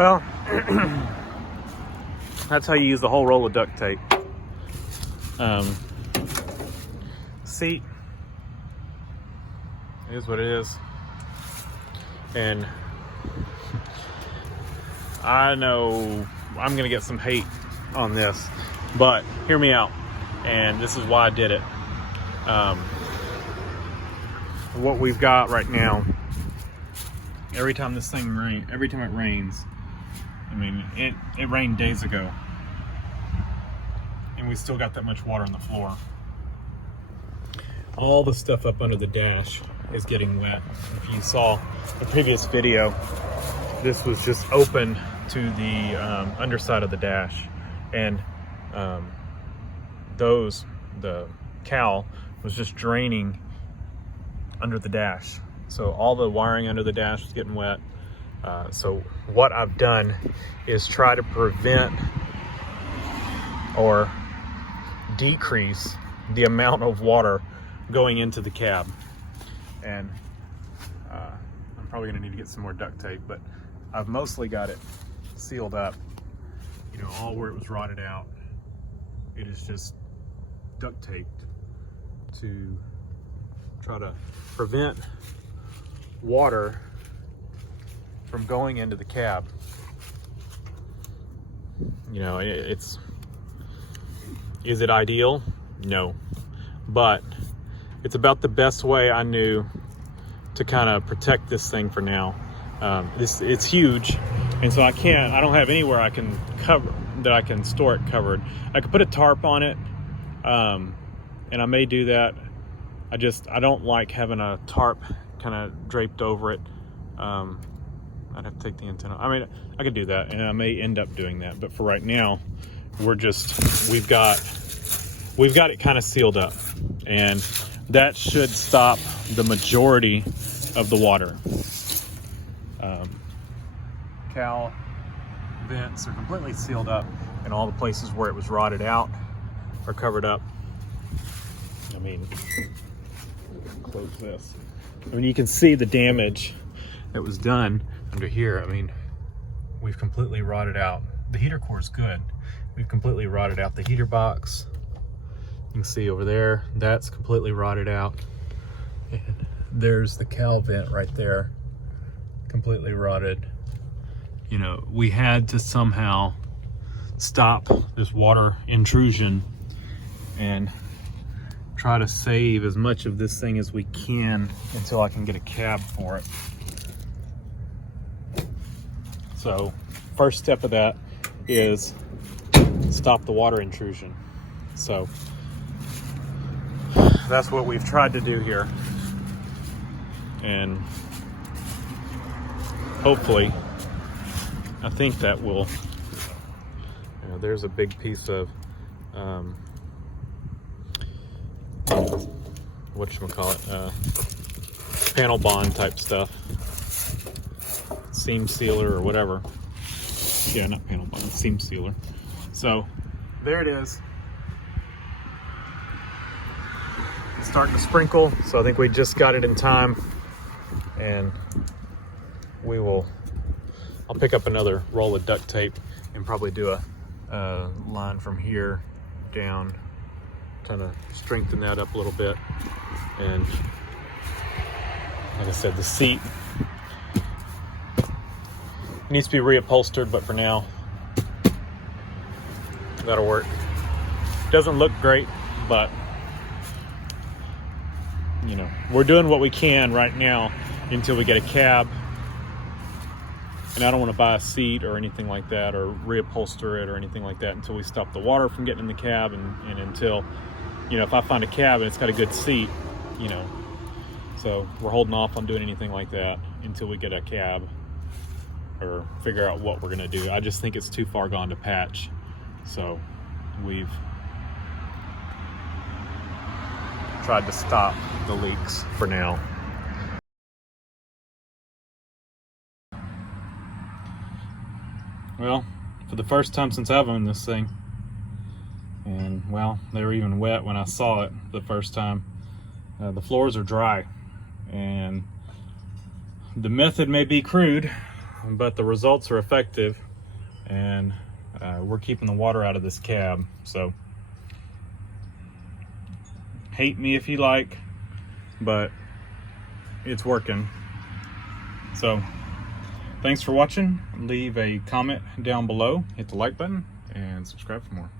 Well, that's how you use the whole roll of duct tape. Seat is what it is. And I know I'm gonna get some hate on this, but hear me out. And this is why I did it. What we've got right now, every time this thing every time it rains, I mean, it rained days ago, and we still got that much water on the floor. All the stuff up under the dash is getting wet. If you saw the previous video, this was just open to the underside of the dash, and the cowl was just draining under the dash. So all the wiring under the dash was getting wet. So what I've done is try to prevent or decrease the amount of water going into the cab. And I'm probably gonna need to get some more duct tape, but I've mostly got it sealed up. You know, all where it was rotted out, it is just duct taped to try to prevent water from going into the cab. You know, is it ideal? No, but it's about the best way I knew to kind of protect this thing for now. It's huge, and so I don't have anywhere I can store it covered. I could put a tarp on it, and I may do that. I don't like having a tarp kind of draped over it. I'd have to take the antenna. I mean, I could do that, and I may end up doing that. But for right now, we've got it kind of sealed up, and that should stop the majority of the water. Cowl vents are completely sealed up, and all the places where it was rotted out are covered up. I mean, close this. I mean, you can see the damage that was done under here. I mean, we've completely rotted out. The heater core is good. We've completely rotted out the heater box. You can see over there, that's completely rotted out. And there's the cowl vent right there, completely rotted. You know, we had to somehow stop this water intrusion and try to save as much of this thing as we can until I can get a cab for it. So first step of that is stop the water intrusion. So that's what we've tried to do here, and hopefully I think that will, you know, there's a big piece of whatchamacallit, panel bond type stuff, seam sealer or whatever. Yeah, not panel bond, seam sealer. So there it is. It's starting to sprinkle, so I think we just got it in time, and I'll pick up another roll of duct tape and probably do a line from here down, kind of strengthen that up a little bit. And like I said, the seat needs to be reupholstered, but for now, that'll work. Doesn't look great, but you know, we're doing what we can right now until we get a cab. And I don't want to buy a seat or anything like that, or reupholster it or anything like that, until we stop the water from getting in the cab, and until, you know, if I find a cab and it's got a good seat, you know. So we're holding off on doing anything like that until we get a cab or figure out what we're gonna do. I just think it's too far gone to patch. So we've tried to stop the leaks for now. Well, for the first time since I've owned this thing, and well, they were even wet when I saw it the first time, the floors are dry. And the method may be crude, but the results are effective, and we're keeping the water out of this cab. So hate me if you like, but it's working. So thanks for watching. Leave a comment down below, hit the like button, and subscribe for more.